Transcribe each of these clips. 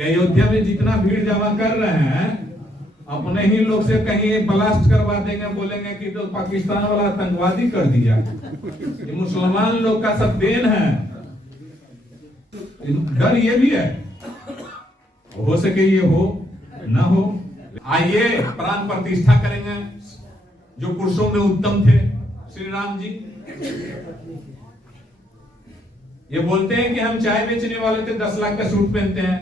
कि अयोध्या में जितना भीड़ जमा कर रहे हैं अपने ही लोग से कहीं ब्लास्ट करवा देंगे, बोलेंगे कि तो पाकिस्तान वाला आतंकवादी कर दिया। ये मुसलमान लोग का सब देन है। डर ये भी है, हो सके ये हो ना हो। आइए प्राण प्रतिष्ठा करेंगे जो पुरुषों में उत्तम थे, श्री राम जी। ये बोलते हैं कि हम चाय बेचने वाले थे, 10 लाख का सूट पहनते हैं,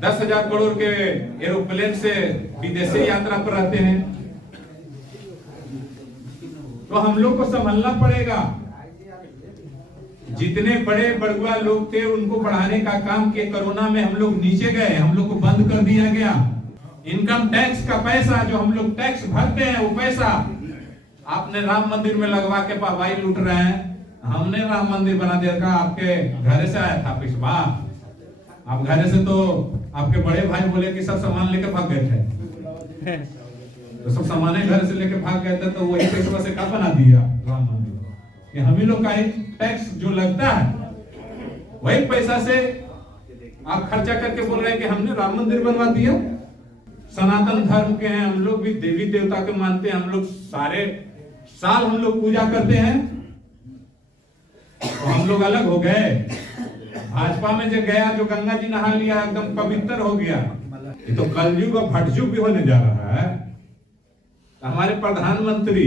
10,000 करोड़ के एरोप्लेन से विदेशी यात्रा पर रहते हैं। तो हम लोग को संभलना पड़ेगा। जितने बड़े बड़ुआ लोग थे उनको बढ़ाने का काम किए, कोरोना में हम लोग नीचे गए, हम लोग को बंद कर दिया गया। इनकम टैक्स का पैसा जो हम लोग टैक्स भरते हैं वो पैसा आपने राम मंदिर में लगवा के वाहवाही लूट रहे हैं। हमने राम मंदिर बना दिया था, आपके घर से आया था पिछवा। आप घर से तो आपके बड़े भाई बोले कि सब सामान लेके भाग गए थे, तो सब सामान घर से लेके भाग गए थे, तो वही पैसा से क्या बना दिया राम मंदिर। कि हम ही लोग का टैक्स जो लगता है वही पैसा से आप खर्चा करके बोल रहे हैं कि हमने राम मंदिर बनवा दिया। सनातन धर्म के हैं हम लोग भी, देवी देवता के मानते हैं हम लोग, सारे साल हम लोग पूजा करते हैं। तो हम लोग अलग हो गए। भाजपा में जो गया, जो गंगा जी नहा लिया, एकदम पवित्र हो गया। ये तो कलयुग और भटयुग भी होने जा रहा है। हमारे प्रधानमंत्री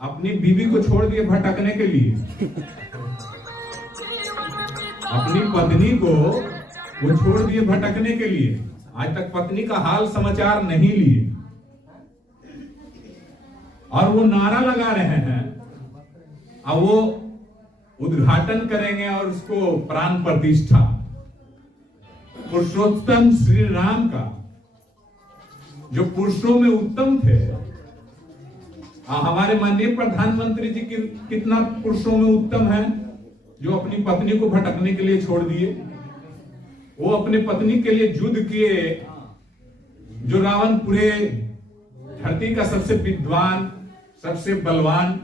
अपनी बीवी को छोड़ दिए भटकने के लिए, अपनी पत्नी को वो छोड़ दिए भटकने के लिए। आज तक पत्नी का हाल समाचार नहीं लिए, और वो नारा लगा रहे हैं। अब वो उद्घाटन करेंगे और उसको प्राण प्रतिष्ठा पुरुषोत्तम श्री राम का, जो पुरुषों में उत्तम थे। हमारे माननीय प्रधानमंत्री जी कितना पुरुषों में उत्तम है, जो अपनी पत्नी को भटकने के लिए छोड़ दिए। वो अपने पत्नी के लिए युद्ध किए, जो रावण पूरे धरती का सबसे विद्वान, सबसे बलवान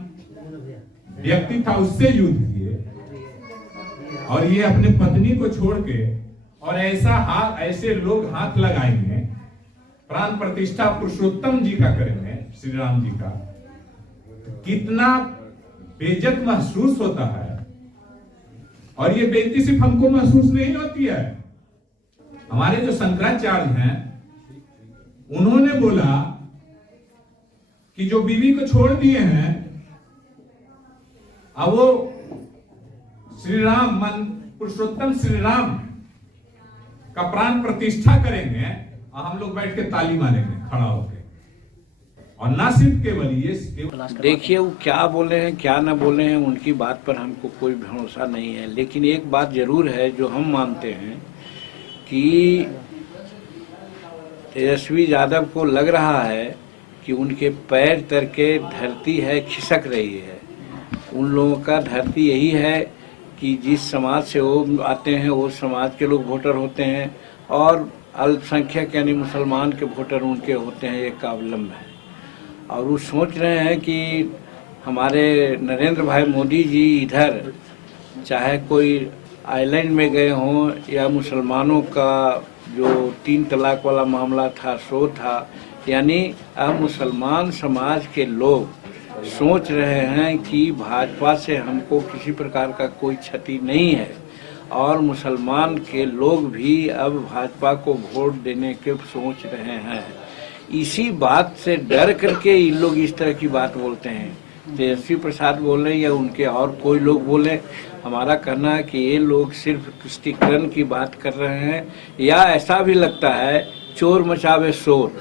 व्यक्ति था, उससे युद्ध किए। और ये अपने पत्नी को छोड़ के, और ऐसे लोग हाथ लगाएंगे, प्राण प्रतिष्ठा पुरुषोत्तम जी का करेंगे, श्री राम जी का। कितना बेइज्जत महसूस होता है। और ये बेइज्जती सिर्फ हमको महसूस नहीं होती है। हमारे जो शंकराचार्य हैं उन्होंने बोला कि जो बीवी को छोड़ दिए हैं, अब वो श्री राम पुरुषोत्तम श्री राम का प्राण प्रतिष्ठा करेंगे, और हम लोग बैठ के ताली मारेंगे खड़ा होकर। और ना सिर्फ केवल ये, देखिए वो क्या बोले हैं क्या ना बोले हैं उनकी बात पर हमको कोई भरोसा नहीं है। लेकिन एक बात जरूर है जो हम मानते हैं कि तेजस्वी यादव को लग रहा है कि उनके पैर तर के धरती है खिसक रही है। उन लोगों का धरती यही है कि जिस समाज से वो आते हैं वो समाज के लोग वोटर होते हैं, और अल्पसंख्यक यानी मुसलमान के वोटर उनके होते हैं, एक का अवलंब है। और वो सोच रहे हैं कि हमारे नरेंद्र भाई मोदी जी इधर चाहे कोई आइलैंड में गए हों या मुसलमानों का जो 3 तलाक वाला मामला था सो था, यानी अब मुसलमान समाज के लोग सोच रहे हैं कि भाजपा से हमको किसी प्रकार का कोई क्षति नहीं है, और मुसलमान के लोग भी अब भाजपा को वोट देने के सोच रहे हैं। इसी बात से डर करके ये लोग इस तरह की बात बोलते हैं। तेजस्वी प्रसाद बोले या उनके और कोई लोग बोले, हमारा कहना है कि ये लोग सिर्फ तुष्टीकरण की बात कर रहे हैं, या ऐसा भी लगता है चोर मचावे शोर,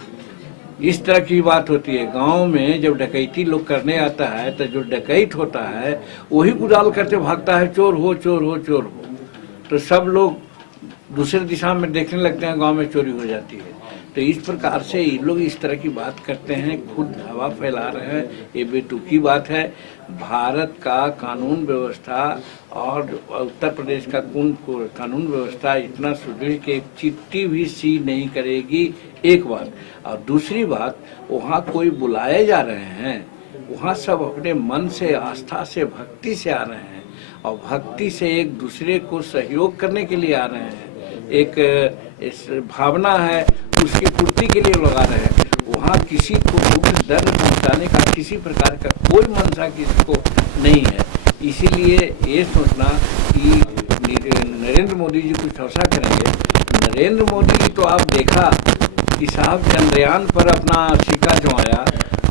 इस तरह की बात होती है। गांव में जब डकैती लोग करने आता है तो जो डकैत होता है वही गुदाल करते भागता है, चोर हो चोर हो चोर हो, तो सब लोग दूसरे दिशा में देखने लगते हैं, गांव में चोरी हो जाती है। तो इस प्रकार से ये लोग इस तरह की बात करते हैं, खुद हवा फैला रहे हैं। ये बेतुकी बात है। भारत का कानून व्यवस्था और उत्तर प्रदेश का कानून व्यवस्था इतना सुदृढ़ कि एक चिट्ठी भी सी नहीं करेगी, एक बात। और दूसरी बात, वहाँ कोई बुलाए जा रहे हैं, वहाँ सब अपने मन से, आस्था से, भक्ति से आ रहे हैं। और भक्ति से एक दूसरे को सहयोग करने के लिए आ रहे हैं, एक इस भावना है उसकी पूर्ति के लिए लोग आ रहे हैं। वहाँ किसी को दुख दर्द पहुँचाने का किसी प्रकार का कोई मंशा किसी को नहीं है। इसीलिए ये सोचना कि नरेंद्र मोदी जी कुछ ऐसा करेंगे। नरेंद्र मोदी जी तो आप देखा कि साहब चंद्रयान पर अपना सिक्का जमाया,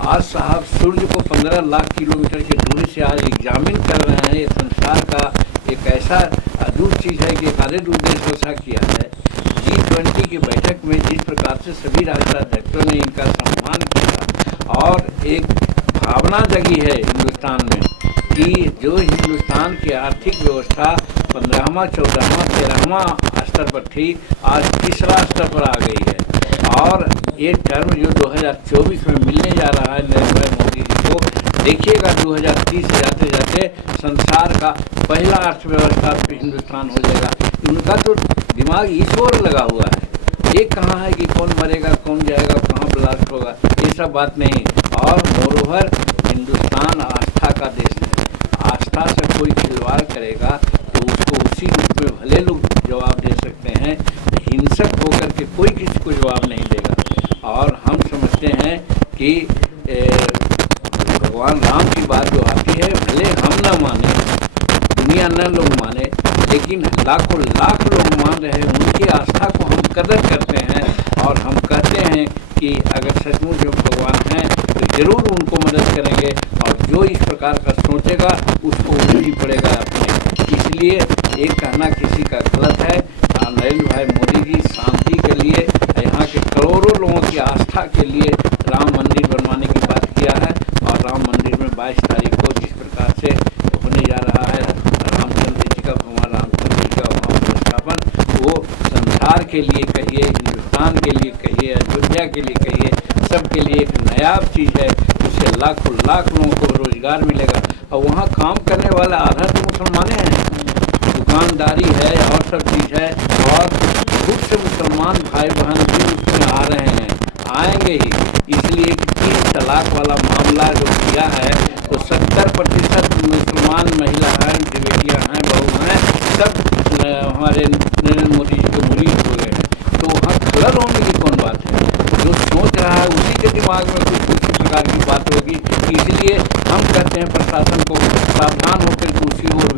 आज साहब सूर्य को 15 लाख किलोमीटर की दूरी से आज एग्जामिन कर रहे हैं। ये संसार का एक ऐसा अद्भुत चीज़ है कि सारे देश ऐसा किया है। G20 की बैठक में जिस प्रकार से सभी राष्ट्राध्यक्षों ने इनका सम्मान किया और एक भावना जगी है हिंदुस्तान में कि जो हिंदुस्तान की आर्थिक व्यवस्था 15वां 14वां 13वां स्तर पर थी, आज तीसरा स्तर पर आ गई है। और ये टर्म जो 2024 में मिलने जा रहा है नरेंद्र भाई मोदी जी को, देखिएगा 2030 जाते जाते संसार का पहला अर्थव्यवस्था हिंदुस्तान हो जाएगा। उनका तो दिमाग इस ओर लगा हुआ है। ये कहाँ है कि कौन मरेगा कौन जाएगा कहाँ ब्लास्ट होगा, ये सब बात नहीं। और मोरोवर हिंदुस्तान आस्था का देश है। आस्था से कोई खिलवाड़ करेगा तो उसको उसी रूप में भले लोग जवाब दे सकते हैं, हिंसक होकर के कोई किसी को जवाब नहीं देगा। और हम समझते हैं कि भगवान राम की बात जो आती है, भले हम न माने, दुनिया न लोग माने, लेकिन लाखों लाख लोग मान रहे हैं, उनकी आस्था को हम कदर करते हैं। और हम कहते हैं कि अगर सचमुच जो भगवान हैं तो जरूर उनको मदद करेंगे, और जो इस प्रकार का सोचेगा उसको उंगली पड़ेगा अपने। इसलिए ये कहना किसी का गलत है। नरेंद्र भाई मोदी जी शांति के लिए, यहाँ के करोड़ों लोगों की आस्था के लिए राम मंदिर बनवाने की बात किया है। और राम मंदिर में 22 तारीख को जिस प्रकार से होने जा रहा है रामचंद्र जी का, भगवान रामचंद्र जी का वहाँ प्रतिष्ठापन, वो संसार के लिए कहिए, हिंदुस्तान के लिए कहिए, अयोध्या के लिए कहिए, सबके लिए एक नायाब चीज़ है। उससे लाखों लाख लोगों को रोजगार मिलेगा। और वहाँ काम करने वाला आधा तो मुसलमाने हैं, दुकानदारी है और सब चीज़ है। और खुद से मुसलमान भाई बहन भी उसमें आ रहे हैं, आएंगे ही। इसलिए 3 तलाक वाला मामला जो किया है तो 70% मुसलमान महिला हैं, बेटियाँ हैं, बहू हैं, सब हमारे नरेंद्र मोदी जी के मुरीद हो गए हैं। तो वहाँ खड़ा होने की कौन बात है? जो सोच रहा है उसी के दिमाग में कुछ प्रकार की बात होगी। इसलिए हम कहते हैं प्रशासन को सावधान होकर के उसी ओर